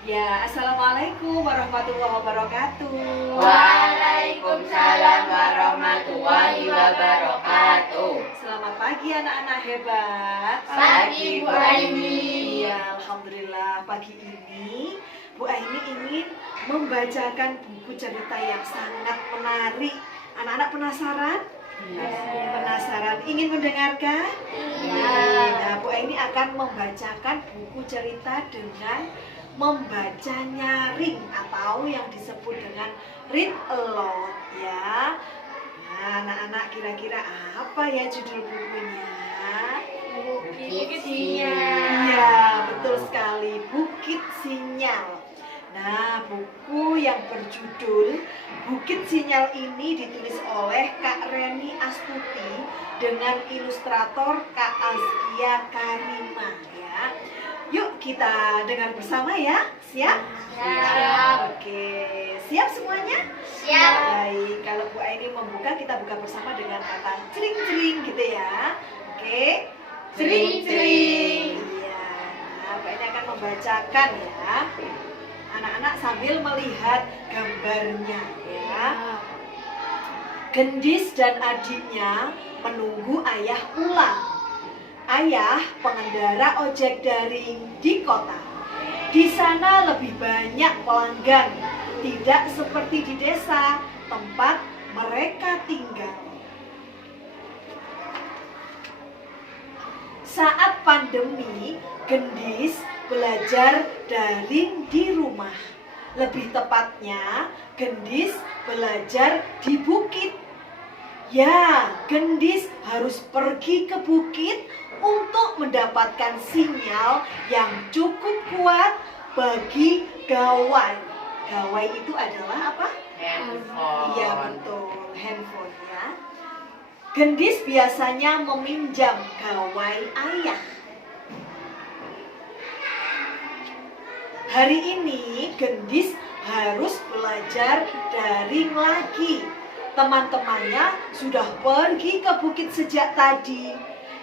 Ya, Assalamualaikum warahmatullahi wabarakatuh. Waalaikumsalam warahmatullahi wabarakatuh. Selamat pagi anak-anak hebat. Pagi Bu Aini. Ya, Alhamdulillah pagi ini Bu Aini ingin membacakan buku cerita yang sangat menarik. Anak-anak penasaran? Penasaran? Ingin mendengarkan? Nah, Bu Aini akan membacakan buku cerita dengan membaca nyaring atau yang disebut dengan read aloud ya. Nah, anak-anak kira-kira apa ya judul bukunya? Bukit Sinyal. Iya, betul sekali, Bukit Sinyal. Nah, buku yang berjudul Bukit Sinyal ini ditulis oleh Kak Reni Astuti dengan ilustrator Kak Azkia Karima ya. Yuk kita dengar bersama ya. Siap? Siap. Oke, siap semuanya? Siap. Baik, kalau Bu Aini membuka, kita buka bersama dengan kata cering-cering gitu ya. Oke, cering-cering. Iya, nah Bu Aini akan membacakan ya. Anak-anak sambil melihat gambarnya ya. Gendis dan adiknya menunggu ayah pulang. Ayah pengendara ojek daring di kota. Di sana lebih banyak pelanggan, tidak seperti di desa tempat mereka tinggal. Saat pandemi, Gendis belajar daring di rumah. Lebih tepatnya, Gendis belajar di bukit. Ya, Gendis harus pergi ke bukit untuk mendapatkan sinyal yang cukup kuat bagi gawai. Gawai itu adalah apa? Handphone. Iya betul, handphone ya. Gendis biasanya meminjam gawai ayah. Hari ini Gendis harus belajar daring lagi. Teman-temannya sudah pergi ke bukit sejak tadi.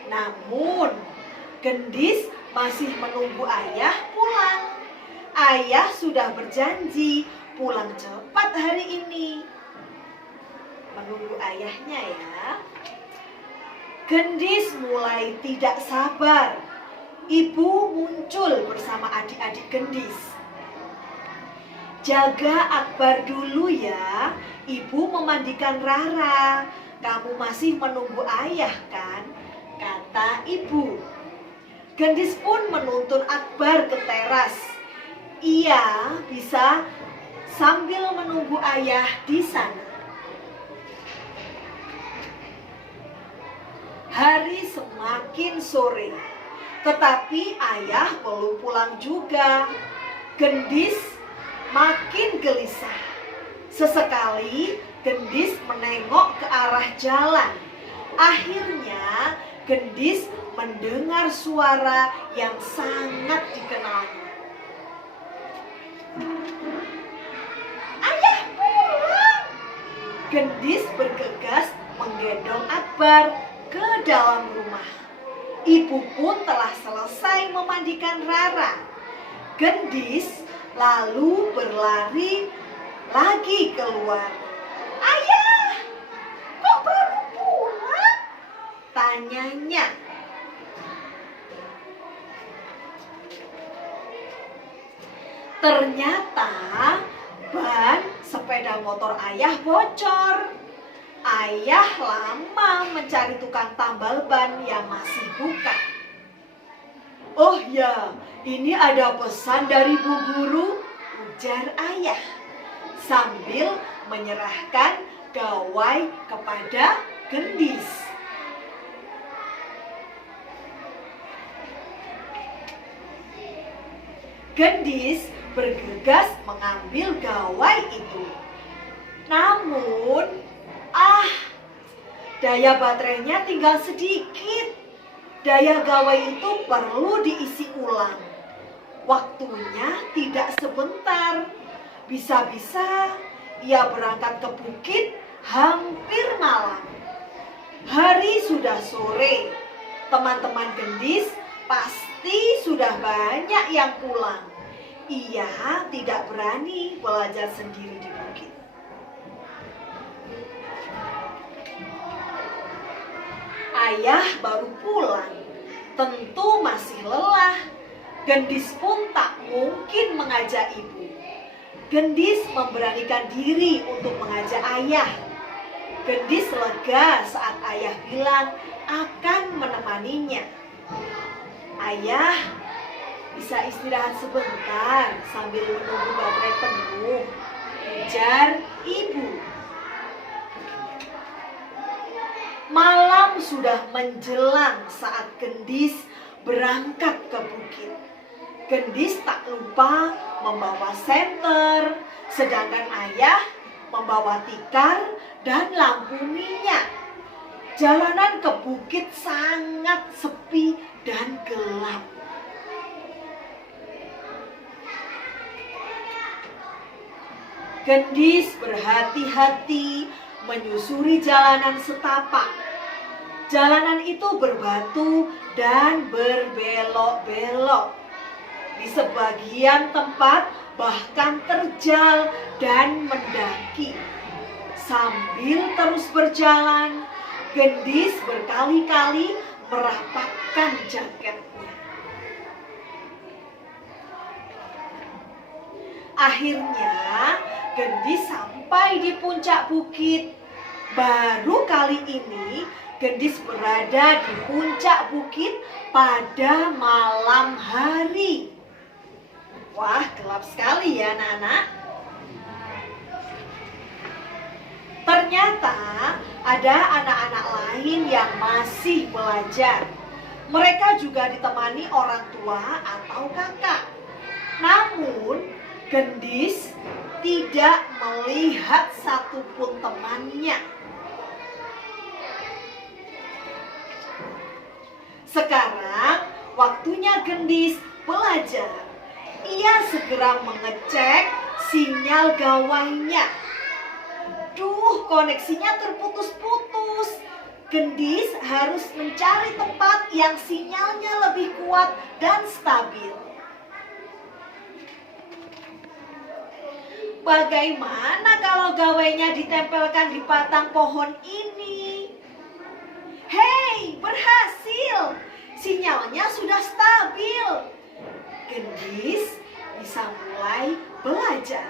Namun Gendis masih menunggu ayah pulang. Ayah sudah berjanji pulang cepat hari ini. Menunggu ayahnya ya. Gendis mulai tidak sabar. Ibu muncul bersama adik-adik Gendis. Jaga Akbar dulu ya. Ibu memandikan Rara. Kamu masih menunggu ayah kan? Kata ibu. Gendis pun menuntun Akbar ke teras. Ia bisa sambil menunggu ayah di sana. Hari semakin sore, tetapi ayah belum pulang juga. Gendis makin gelisah. Sesekali Gendis menengok ke arah jalan. Akhirnya Gendis mendengar suara yang sangat dikenalnya. Ayah pulang! Gendis bergegas menggendong Akbar ke dalam rumah. Ibu pun telah selesai memandikan Rara. Gendis lalu berlari lagi keluar. Ayah, kok baru pulang? Tanyanya. Ternyata ban sepeda motor ayah bocor. Ayah lama mencari tukang tambal ban yang masih buka. Oh ya, ini ada pesan dari Bu Guru, ujar ayah sambil menyerahkan gawai kepada Gendis. Gendis bergegas mengambil gawai itu. Namun, daya baterainya tinggal sedikit. Daya gawai itu perlu diisi ulang. Waktunya tidak sebentar. Bisa-bisa ia berangkat ke bukit hampir malam. Hari sudah sore. Teman-teman Gendis pasti sudah banyak yang pulang. Ia tidak berani belajar sendiri di bukit. Ayah baru pulang, tentu masih lelah. Gendis pun tak mungkin mengajak ibu. Gendis memberanikan diri untuk mengajak ayah. Gendis lega saat ayah bilang akan menemaninya. Ayah, bisa istirahat sebentar sambil menunggu baterai penuh, ujar ibu. Malam sudah menjelang saat Gendis berangkat ke bukit. Gendis tak lupa membawa senter, sedangkan ayah membawa tikar dan lampu minyak. Jalanan ke bukit sangat sepi dan gelap. Gendis berhati-hati menyusuri jalanan setapak. Jalanan itu berbatu dan berbelok-belok. Di sebagian tempat bahkan terjal dan mendaki. Sambil terus berjalan, Gendis berkali-kali merapatkan jaketnya. Akhirnya, Gendis sampai di puncak bukit. Baru kali ini, Gendis berada di puncak bukit pada malam hari. Wah, gelap sekali ya anak-anak. Ternyata ada anak-anak lain yang masih belajar. Mereka juga ditemani orang tua atau kakak. Namun, Gendis tidak melihat satupun temannya. Sekarang waktunya Gendis belajar. Ia segera mengecek sinyal gawainya. Duh, koneksinya terputus-putus. Gendis harus mencari tempat yang sinyalnya lebih kuat dan stabil. Bagaimana kalau gawainya ditempelkan di batang pohon ini? Hei, berhasil! Sinyalnya sudah stabil. Gendis bisa mulai belajar.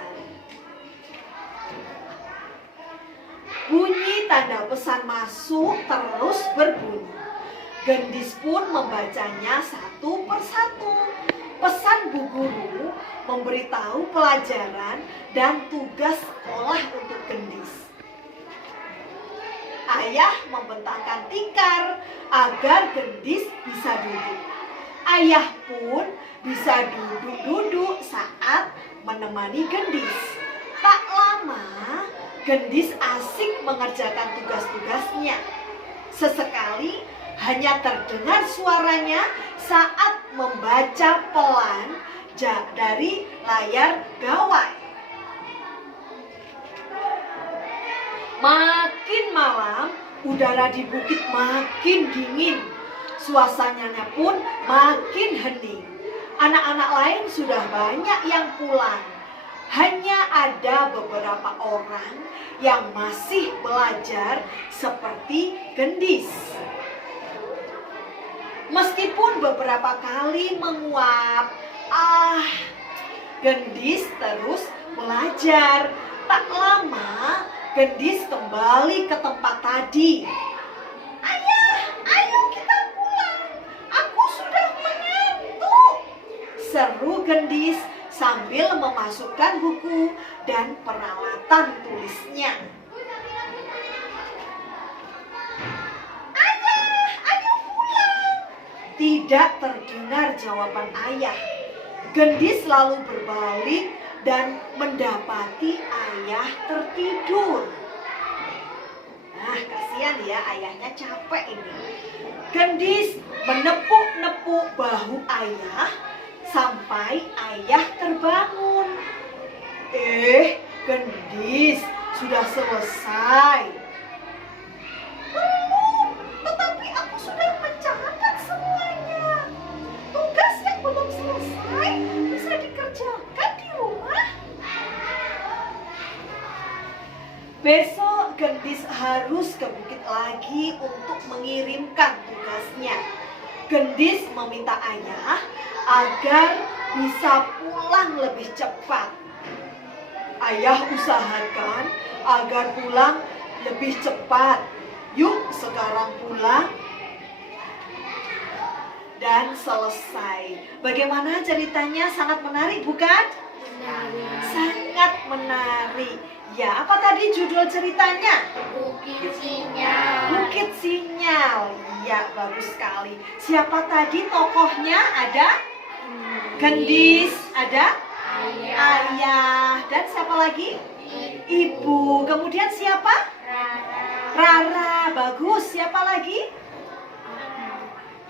Bunyi tanda pesan masuk terus berbunyi. Gendis pun membacanya satu persatu. Pesan bu guru memberitahu pelajaran dan tugas sekolah untuk Gendis. Ayah membentangkan tikar agar Gendis bisa duduk. Ayah pun bisa duduk-duduk saat menemani Gendis. Tak lama, Gendis asik mengerjakan tugas-tugasnya. Sesekali hanya terdengar suaranya saat membaca pelan dari layar gawai. Makin malam, udara di bukit makin dingin. Suasananya pun makin hening. Anak-anak lain sudah banyak yang pulang. Hanya ada beberapa orang yang masih belajar seperti Gendis. Meskipun beberapa kali menguap, Gendis terus belajar. Tak lama, Gendis kembali ke tempat tadi. Ayah, ayo kita pulang. Aku sudah mengantuk, seru Gendis sambil memasukkan buku dan peralatan tulisnya. Ayah, ayo pulang. Tidak terdengar jawaban ayah. Gendis lalu berbalik dan mendapati ayah tertidur. Nah, kasihan ya, ayahnya capek ini. Gendis menepuk-nepuk bahu ayah sampai ayah terbangun. Gendis, sudah selesai. Belum, tetapi aku sudah mencatat semuanya. Tugas yang belum selesai bisa dikerjakan Besok Gendis harus ke bukit lagi untuk mengirimkan tugasnya. Gendis meminta ayah agar bisa pulang lebih cepat. Ayah usahakan agar pulang lebih cepat. Yuk sekarang pulang dan selesai. Bagaimana ceritanya? Sangat menarik bukan? Sangat menarik. Ya, apa tadi judul ceritanya? Bukit Sinyal. Bukit Sinyal. Ya, bagus sekali. Siapa tadi tokohnya? Ada Gendis, ada Ayah, dan siapa lagi? Ibu. Kemudian siapa? Rara. Bagus. Siapa lagi?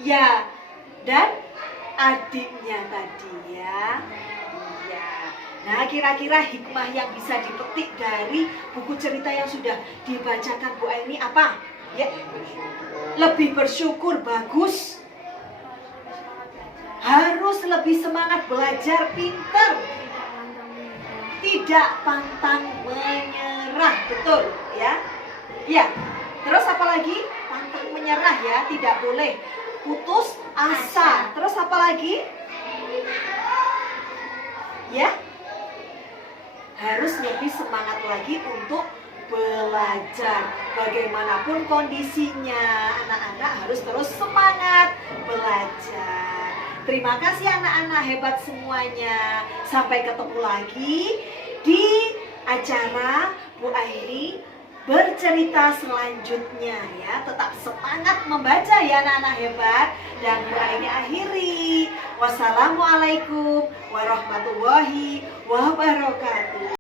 Ya, dan adiknya tadi ya. Iya. Nah, kira-kira hikmah yang bisa dipetik dari buku cerita yang sudah dibacakan Bu Aini apa? Ya, lebih bersyukur. Bagus. Harus lebih semangat belajar, pinter. Tidak pantang menyerah, betul ya? Ya. Terus apa lagi? Pantang menyerah ya, tidak boleh putus asa. Terus apa lagi? Ya. Harus lebih semangat lagi untuk belajar. Bagaimanapun kondisinya, anak-anak harus terus semangat belajar. Terima kasih anak-anak hebat semuanya. Sampai ketemu lagi di acara Bu Aini bercerita selanjutnya ya. Tetap semangat membaca ya anak-anak hebat. Dan Bu Aini akhiri. Wassalamualaikum warahmatullahi wabarakatuh.